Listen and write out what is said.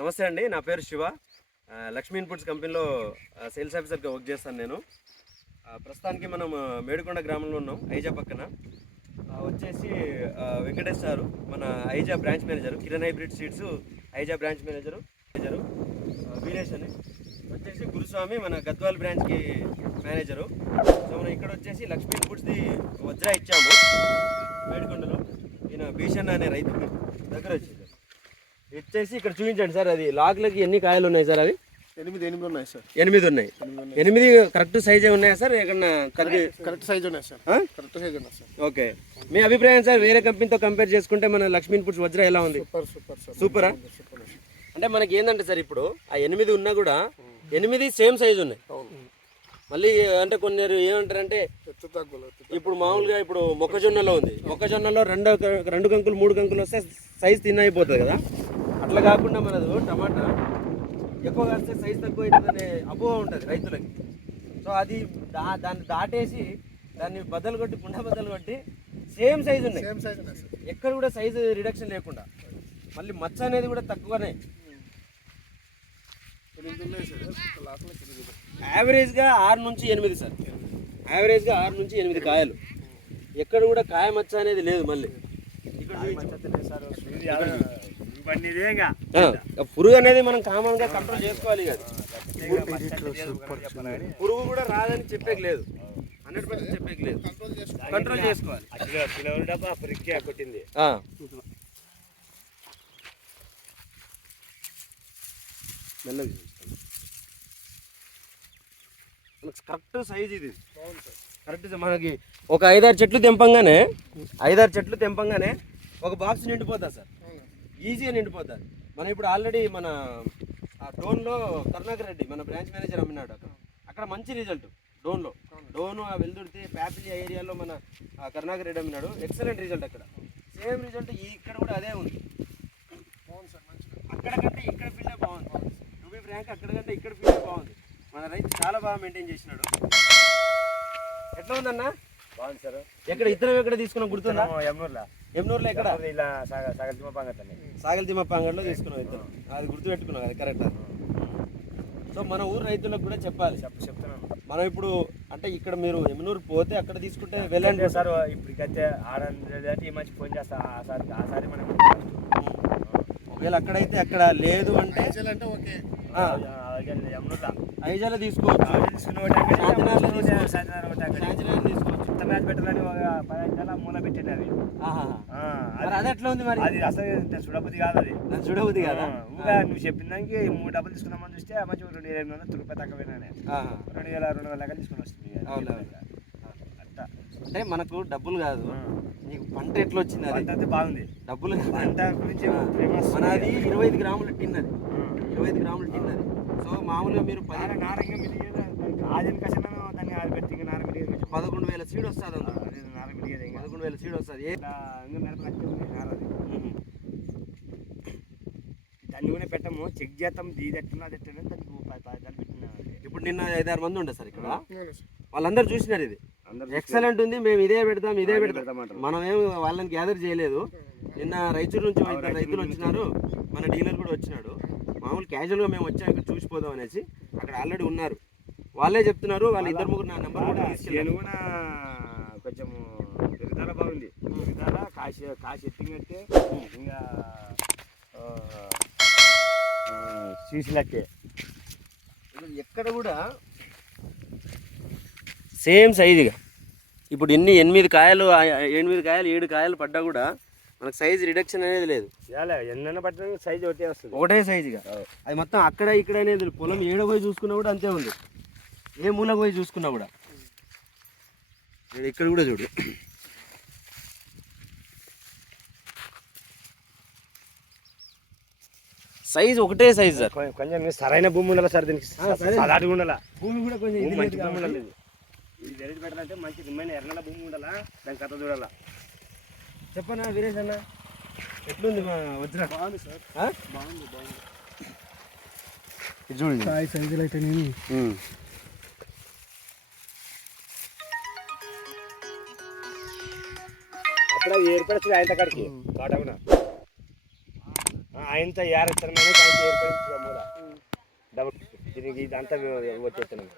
నమస్తే అండి, నా పేరు శివ. లక్ష్మీ ఇన్పుట్స్ కంపెనీలో సేల్స్ ఆఫీసర్గా వర్క్ చేస్తాను నేను. ప్రస్తుతానికి మనం మేడికొండ గ్రామంలో ఉన్నాం, ఐజా పక్కన. వచ్చేసి వెంకటేష్ సారు మన Aiza branch manager, Kiran hybrid seeds Aiza branch manager Veeresh అని. వచ్చేసి గురుస్వామి మన గద్వాల్ బ్రాంచ్కి మేనేజరు. సో మనం ఇక్కడ వచ్చేసి లక్ష్మీ ఇన్పుట్స్ది వజ్రా ఇచ్చాము మేడికొండలో. ఈయన భీషణ్ అనే రైతు దగ్గర వచ్చింది. ఇచ్చేసి ఇక్కడ చూపించండి సార్, అది లాగ్లకి ఎన్ని కాయలు ఉన్నాయి సార్? అవి 8 ఉన్నాయి సార్. 8 ఉన్నాయి. 8 కరెక్ట్ సైజే ఉన్నాయా సార్? ఎక్కడన్నా కరెక్ట్ సైజ్ ఉన్నాయి సార్. కరెక్ట్ సైజ్ ఉన్నాయి సార్. ఓకే, మీ అభిప్రాయం సార్, వేరే కంపెనీతో కంపేర్ చేసుకుంటే మన లక్ష్మీ ఇన్పుట్స్ వజ్రా ఎలా ఉంది? Super sir. సూపరా? అంటే మనకి ఏంటంటే సార్, ఇప్పుడు ఆ 8 ఉన్నా కూడా 8 సేమ్ సైజు ఉన్నాయి. మళ్ళీ అంటే కొన్ని ఏమంటారంటే, ఇప్పుడు మామూలుగా ఇప్పుడు మొక్కజొన్నలో ఉంది, మొక్కజొన్నలో 2 కంకులు 3 కంకులు వస్తే సైజ్ తిన్నైపోతుంది కదా. అట్లా కాకుండా మనది టమాటా ఎక్కువ కాస్తే సైజ్ తక్కువ అవుతుందనే అపోహ ఉంటుంది రైతులకి. సో అది దాన్ని దాటేసి దాన్ని బద్దలు కొట్టి కుండ బద్దలు కొట్టి సేమ్ సైజు ఉన్నాయి. ఎక్కడ కూడా సైజు రిడక్షన్ లేకుండా, మళ్ళీ మచ్చ అనేది కూడా తక్కువనే. యావరేజ్గా 6 నుంచి 8 సార్, యావరేజ్గా 6 నుంచి 8 కాయలు. ఎక్కడ కూడా కాయ మచ్చ అనేది లేదు. మళ్ళీ పురుగు అనేది మనం కామన్ గా కంట్రోల్ చేసుకోవాలి కదా. పురుగు కూడా రాదని చెప్పేకి లేదు, 100% చెప్పేకి లేదు, కంట్రోల్ చేసుకోవాలి. కరెక్ట్ సైజ్ ఇది, కరెక్ట్. మనకి ఒక 5-6 చెట్లు తెంపంగానే ఒక బాక్స్ నిండిపోతుంది సార్, ఈజీగా నిండిపోతుంది. మనం ఇప్పుడు ఆల్రెడీ మన డోన్లో కరుణాకర్ రెడ్డి మన బ్రాంచ్ మేనేజర్ అమ్మినాడు. అక్కడ మంచి రిజల్ట్ డోను ఆ వెల్దుర్తి ప్యాపిలి ఏరియాలో మన కరుణాకర్ రెడ్డి అమ్మినాడు. Excellent result. అక్కడ సేమ్ రిజల్ట్ ఇక్కడ కూడా అదే ఉంది. అక్కడకంటే ఇక్కడ ఫీల్డే బాగుంది. టు బి ఫ్రాంక్, అక్కడకంటే ఇక్కడ ఫీల్డే బాగుంది. మన రైతు చాలా బాగా మెయింటైన్ చేసినాడు. ఎట్లా ఉందన్నా? బాగుంది సార్. ఎక్కడ ఇద్దరం ఎక్కడ తీసుకున్నాం గుర్తుందా? ఎమ్నూరులో ఎక్కడ? సాగల్ తిమ్మపాంగడ్లో తీసుకున్నాం ఇద్దరం. అది గుర్తుపెట్టుకున్నాం, అది కరెక్ట్. సో మన ఊరు రైతులకు కూడా చెప్పాలి. చెప్తున్నాను. మనం ఇప్పుడు అంటే ఇక్కడ మీరు ఎమ్నూరు పోతే అక్కడ తీసుకుంటే వెళ్ళండి సార్. ఇప్పటికైతే ఆడంటే ఈ మంచి ఫోన్ చేస్తా. ఆ సారి మనం ఒకవేళ అక్కడైతే అక్కడ లేదు అంటే ఐజాలో తీసుకోవచ్చు, మ్యాచ్ పెట్టాలని ఒక 10 నెలల మూల పెట్టినది. అది ఎట్లా ఉంది మరి? అది అసలు చూడబుద్ధి కాదు. అది చూడబుద్ధి కాదా? ఇంకా నువ్వు చెప్పిన దానికి 3 డబ్బులు తీసుకుందామని చూస్తే మంచి 2,800 రూపాయలు తక్కువైనా 2,200 లెక్క తీసుకుని వస్తుంది. అట్లా అంటే మనకు డబ్బులు కాదు, నీకు పంట ఎట్లా వచ్చింది? అది బాగుంది. డబ్బులు పంట గురించి మనది 25 గ్రాముల టిన్, అది 25 గ్రాముల టిన్. అది సో మామూలుగా మీరు నారంగా మిలిగేది ఆదిన కష్టం దాన్ని ఆరిపెట్టి ఇంకా నార మిలిగేది 11,000 సీడ్ వస్తుంది. నార మిలిగేది 11,000 సీడ్ వస్తుంది. దాన్ని కూడా పెట్టము, చెక్ చేస్తాం. దీదెట్టున్నా అదెట్టని దానికి 10 పెట్టినా. ఇప్పుడు నిన్న 5-6 మంది ఉండే సార్ ఇక్కడ, వాళ్ళందరూ చూసినారు. ఇది ఎక్సలెంట్ ఉంది, మేము ఇదే పెడతాం మనం ఏం వాళ్ళని గ్యాదర్ చేయలేదు. నిన్న రైచూరు నుంచి రైతులు వచ్చినారు, మన డీలర్ కూడా వచ్చినాడు. మామూలు క్యాజువల్గా మేము వచ్చాం ఇక్కడ చూసిపోదాం అనేసి. అక్కడ ఆల్రెడీ ఉన్నారు, వాళ్ళే చెప్తున్నారు. వాళ్ళ 2-3 నా నెంబర్ కూడా తీసుకెళ్ళి కూడా కొంచెం పెరుగుదల బాగుంది. పెరుగుదల కాసి ఎత్తింగట్టే ఇంకా చూసినట్టే. ఎక్కడ కూడా సేమ్ సైజుగా. ఇప్పుడు 8 కాయలు 7 కాయలు పడ్డా కూడా మనకు సైజ్ రిడక్షన్ అనేది లేదు. ఎన్న పట్టిన సైజ్ ఒకటే వస్తుంది, ఒకటే సైజుగా. అది మొత్తం అక్కడ ఇక్కడ అనేది పొలం ఏడ పోయి చూసుకున్నా కూడా అంతే ఉంది, ఏ మూలకు పోయి చూసుకున్నా కూడా. ఇక్కడ కూడా చూడు, సైజ్ ఒకటే సైజ్ సార్. కొంచెం సరైన భూమి ఉండాలి సార్ దీనికి, సలాటుగా ఉండాలి. భూమి కూడా కొంచెం మంచి భూమి ఉండాలి. ఇది జరిగి పెట్టాలంటే మంచి దిమ్మైన ఎర్రల భూమి ఉండాలా, దాని కథ చూడాలా. చెప్పనా వీరేష్ అన్న, ఎట్లుంది మా వజ్రా? బాగుంది సార్, బాగుంది. ఇది చూడండి సైజులు అయితే నేను అప్పుడు ఏర్పడచ్చు ఆయన కాడికి తోట కూడా ఆయనతో ఏరొచ్చారు ఆయన ఏర్పడించిన మూల డబుల్ దీనికి ఇదంతా వచ్చేస్తున్నాం